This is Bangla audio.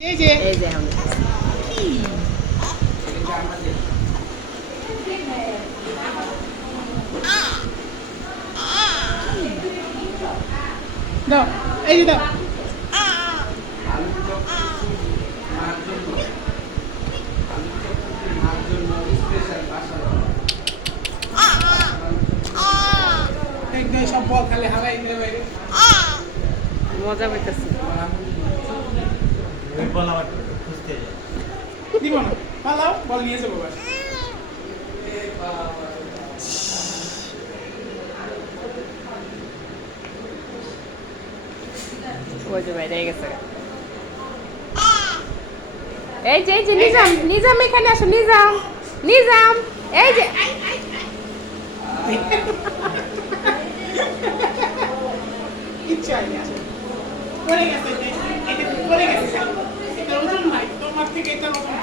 এই যে আমি দাও, এই যে দাও। একদম সব বল খালি হালাই দিয়ে বাইরে মজা পাইতেছি। দিব না, পালাও, বল নিয়ে যাবো বাস। ওই যে বাইরে গেছে। এই যে নিজাম, নিজাম এখানে আসো, নিজাম, নিজাম, এই যে ইচ্ছা নেই পড়ে গেছে, এটা পড়ে গেছে, এটা ওজন নাই তোমার থেকে, এটা ওজন